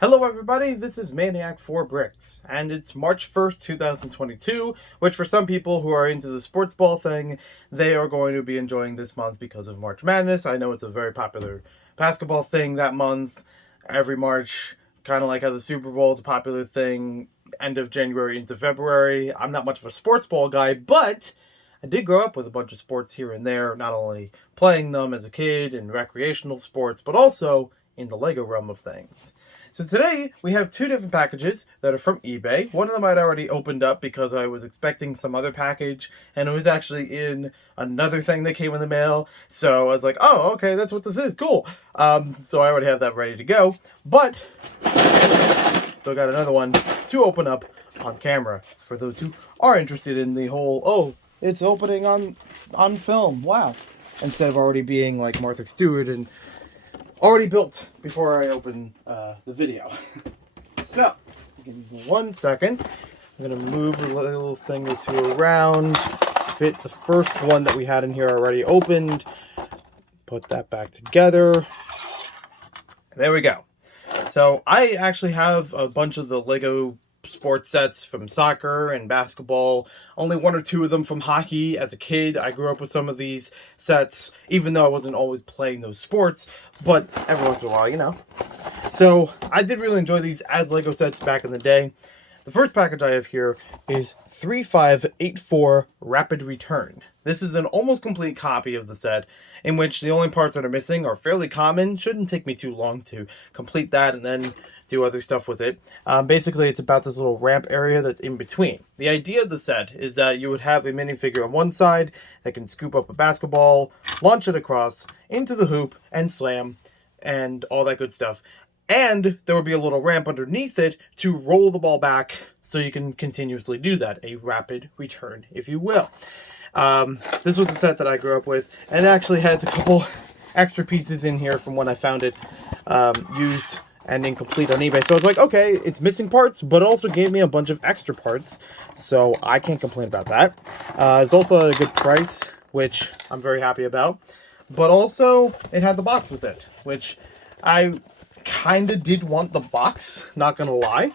Hello everybody, this is Maniac4Bricks, and it's March 1st, 2022, which for some people who are into the sports ball thing, they are going to be enjoying this month because of March Madness. I know it's a very popular basketball thing that month, every March, kind of like how the Super Bowl is a popular thing, end of January into February. I'm not much of a sports ball guy, but I did grow up with a bunch of sports here and there, not only playing them as a kid in recreational sports, but also in the Lego realm of things. So today we have two different packages that are from eBay. One of them I'd already opened up because I was expecting some other package, and it was actually in another thing that came in the mail. So I was like, oh, okay, that's what this is. Cool. So I already have that ready to go. But still got another one to open up on camera for those who are interested in the whole, oh, it's opening on film. Wow. Instead of already being like Martha Stewart and already built before I open the video. So, give me 1 second. I'm going to move a little thing or two around, fit the first one that we had in here already opened, put that back together. There we go. So, I actually have a bunch of the Lego sports sets from soccer and basketball, only one or two of them from hockey. As a kid, I grew up with some of these sets, even though I wasn't always playing those sports, but every once in a while, you know. So I did really enjoy these as Lego sets back in the day. The first package I have here is 3584 Rapid Return. This is an almost complete copy of the set, in which the only parts that are missing are fairly common. Shouldn't take me too long to complete that and then do other stuff with it. Basically, it's about this little ramp area that's in between. The idea of the set is that you would have a minifigure on one side that can scoop up a basketball, launch it across into the hoop, and slam, and all that good stuff. And there would be a little ramp underneath it to roll the ball back so you can continuously do that. A rapid return, if you will. This was a set that I grew up with, and it actually has a couple extra pieces in here from when I found it used and incomplete on eBay. So I was like, okay, it's missing parts, but it also gave me a bunch of extra parts, so I can't complain about that. It's also at a good price, which I'm very happy about. But also, it had the box with it, which I kind of did want the box, not gonna lie,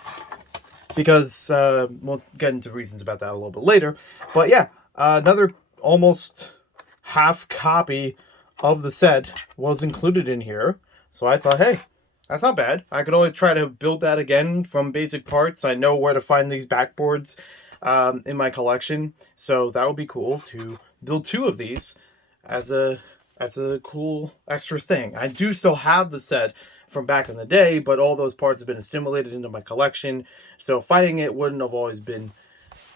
because we'll get into reasons about that a little bit later. But yeah, another almost half copy of the set was included in here, so I thought, hey, that's not bad. I could always try to build that again from basic parts. I know where to find these backboards in my collection, so that would be cool to build two of these as a cool extra thing. I do still have the set from back in the day, but all those parts have been assimilated into my collection, so finding it wouldn't have always been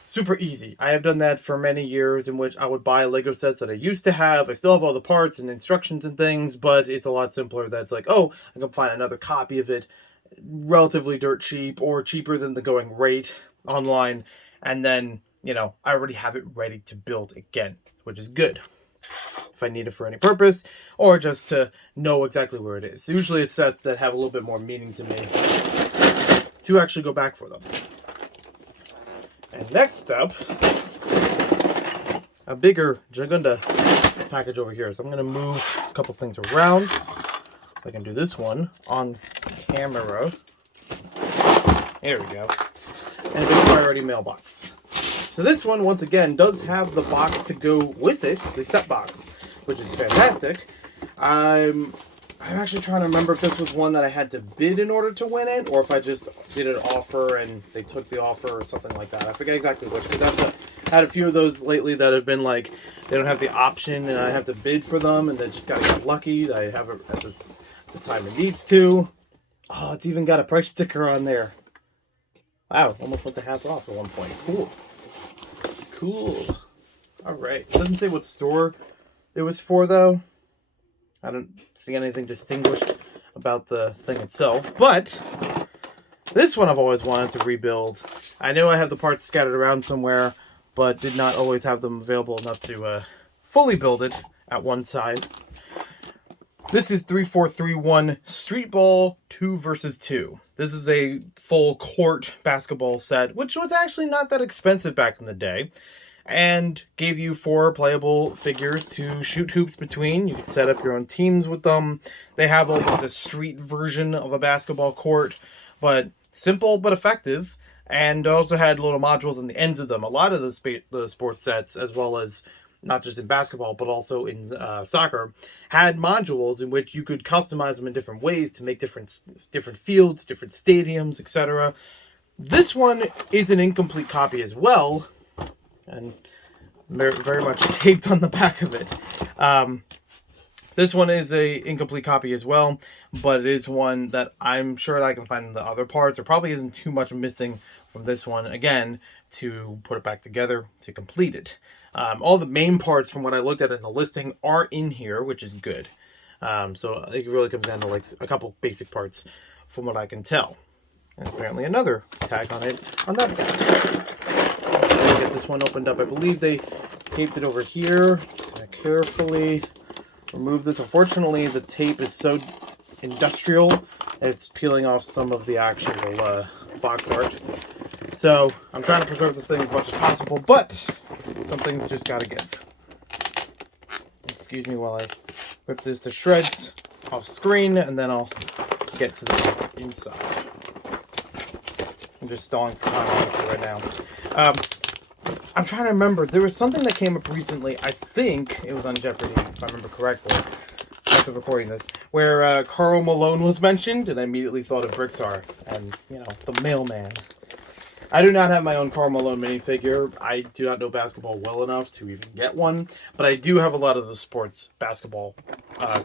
super easy. I have done that for many years, in which I would buy Lego sets that I used to have. I still have all the parts and instructions and things, but it's a lot simpler. That's like, oh, I can find another copy of it relatively dirt cheap or cheaper than the going rate online, and then, you know, I already have it ready to build again, which is good if I need it for any purpose, or just to know exactly where it is. Usually it's sets that have a little bit more meaning to me to actually go back for them. And next up, a bigger Jagunda package over here. So I'm going to move a couple things around. I can do this one on camera. There we go. And a big priority mailbox. So this one, once again, does have the box to go with it, the set box, which is fantastic. I'm actually trying to remember if this was one that I had to bid in order to win it, or if I just did an offer and they took the offer or something like that. I forget exactly which, because I've had a few of those lately that have been like, they don't have the option and I have to bid for them, and they just gotta get lucky that I have it at the time it needs to. Oh, it's even got a price sticker on there. Wow, almost went to half off at one point. Cool. Cool. Alright. It doesn't say what store it was for, though. I don't see anything distinguished about the thing itself, but this one I've always wanted to rebuild. I know I have the parts scattered around somewhere, but did not always have them available enough to fully build it at one side. This is 3431 Street Ball 2 vs. 2. This is a full court basketball set, which was actually not that expensive back in the day, and gave you 4 playable figures to shoot hoops between. You could set up your own teams with them. They have almost a street version of a basketball court, but simple but effective. And also had little modules on the ends of them. A lot of the sports sets, as well as not just in basketball but also in soccer, had modules in which you could customize them in different ways to make different fields, different stadiums, etc. This one is an incomplete copy as well, and very much taped on the back of it. This one is a incomplete copy as well, but it is one that I'm sure I can find in the other parts. There probably isn't too much missing from this one, again, to put it back together to complete it. All the main parts from what I looked at in the listing are in here, which is good. So it really comes down to like a couple basic parts from what I can tell. And apparently another tag on it on that side. Let's get this one opened up. I believe they taped it over here. Carefully remove this. Unfortunately, the tape is so industrial, it's peeling off some of the actual box art. So I'm trying to preserve this thing as much as possible, but some things just gotta give. Excuse me while I rip this to shreds off screen, and then I'll get to the inside. I'm just stalling for time honestly right now. I'm trying to remember. There was something that came up recently. I think it was on Jeopardy, if I remember correctly. As of recording this, where Karl Malone was mentioned, and I immediately thought of Brixar and, you know, the mailman. I do not have my own Karl Malone minifigure. I do not know basketball well enough to even get one, but I do have a lot of the sports basketball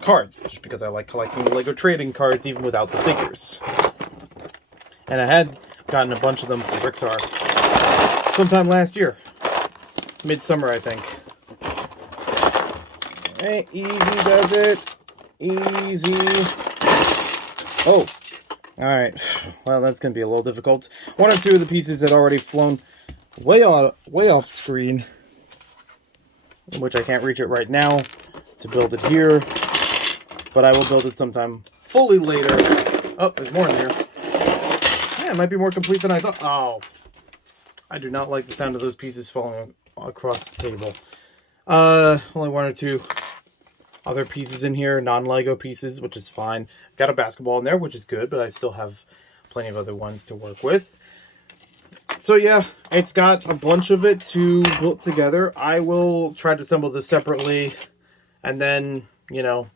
cards, just because I like collecting the Lego trading cards even without the figures. And I had gotten a bunch of them from Brixar sometime last year. Midsummer, I think. Hey, easy does it. Easy. Oh. Alright. Well, that's going to be a little difficult. One or two of the pieces had already flown way off screen, which I can't reach it right now to build it here. But I will build it sometime fully later. Oh, there's more in here. Yeah, it might be more complete than I thought. Oh. I do not like the sound of those pieces falling across the table. Only one or two other pieces in here, non-Lego pieces, which is fine. Got a basketball in there, which is good, but I still have plenty of other ones to work with. So yeah, it's got a bunch of it to put together. I will try to assemble this separately, and then, you know,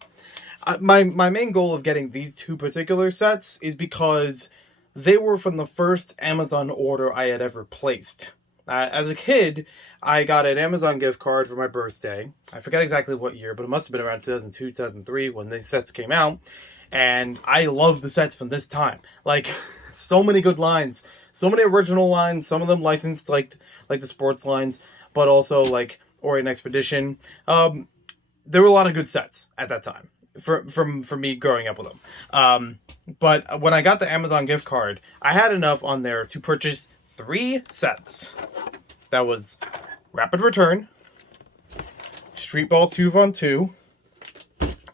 my main goal of getting these two particular sets is because they were from the first Amazon order I had ever placed. As a kid, I got an Amazon gift card for my birthday. I forget exactly what year, but it must have been around 2002, 2003 when these sets came out. And I love the sets from this time. Like, so many good lines. So many original lines. Some of them licensed, like the sports lines, but also like Orient Expedition. There were a lot of good sets at that time for me growing up with them. But when I got the Amazon gift card, I had enough on there to purchase 3 sets. That was Rapid Return, Street Ball 2v2,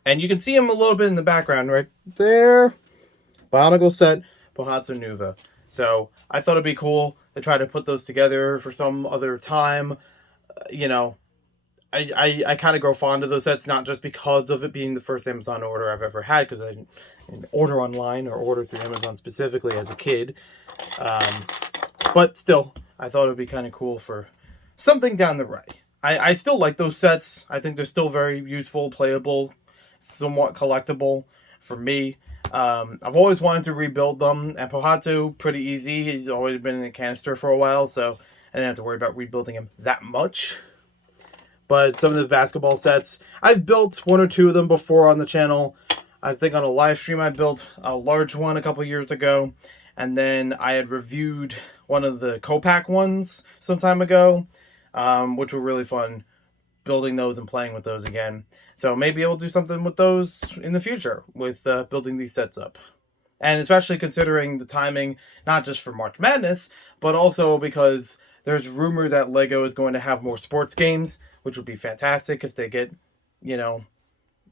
and you can see him a little bit in the background right there. Bionicle set, Pohatu Nuva. So I thought it'd be cool to try to put those together for some other time. You know, I kind of grow fond of those sets, not just because of it being the first Amazon order I've ever had, because I didn't order online or order through Amazon specifically as a kid. But still, I thought it would be kind of cool for something down the road. I still like those sets. I think they're still very useful, playable, somewhat collectible for me. I've always wanted to rebuild them, and Pohatu, pretty easy. He's always been in a canister for a while, so I didn't have to worry about rebuilding him that much. But some of the basketball sets, I've built 1 or 2 of them before on the channel. I think on a live stream I built a large one a couple years ago, and then I had reviewed one of the Copac ones some time ago, which were really fun, building those and playing with those again. So maybe I'll do something with those in the future, with building these sets up. And especially considering the timing, not just for March Madness, but also because there's rumor that LEGO is going to have more sports games, which would be fantastic if they get, you know,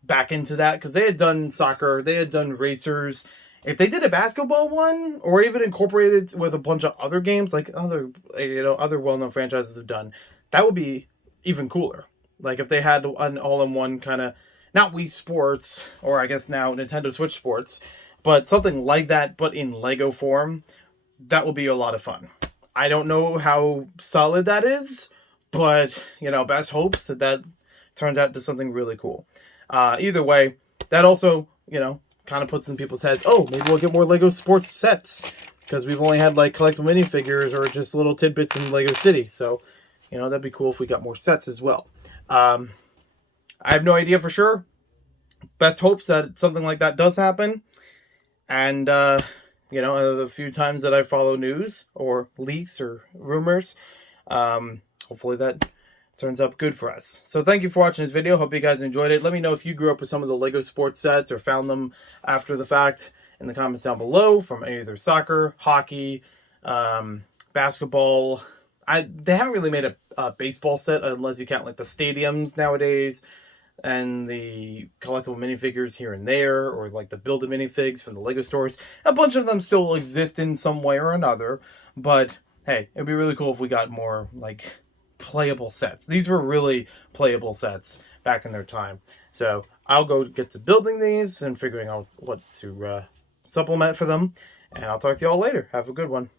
back into that. Because they had done soccer, they had done racers. If they did a basketball one, or even incorporated it with a bunch of other games, like other well-known franchises have done, that would be even cooler. Like if they had an all-in-one kind of, not Wii Sports, or I guess now Nintendo Switch Sports, but something like that, but in Lego form, that will be a lot of fun. I don't know how solid that is, but, best hopes that turns out to something really cool. Either way, that also, kind of puts in people's heads, oh, maybe we'll get more Lego sports sets, because we've only had, like, collectible minifigures or just little tidbits in Lego City. So, that'd be cool if we got more sets as well. I have no idea for sure. Best hopes that something like that does happen. And, the few times that I follow news or leaks or rumors, hopefully that turns up good for us. So thank you for watching this video. Hope you guys enjoyed it. Let me know if you grew up with some of the Lego sports sets or found them after the fact in the comments down below, from either soccer, hockey, basketball. They haven't really made a baseball set unless you count like the stadiums nowadays, and the collectible minifigures here and there, or like the Build-A minifigs from the Lego stores. A bunch of them still exist in some way or another, but hey, it'd be really cool if we got more like playable sets. These were really playable sets back in their time. So I'll go get to building these and figuring out what to supplement for them, and I'll talk to y'all later. Have a good one.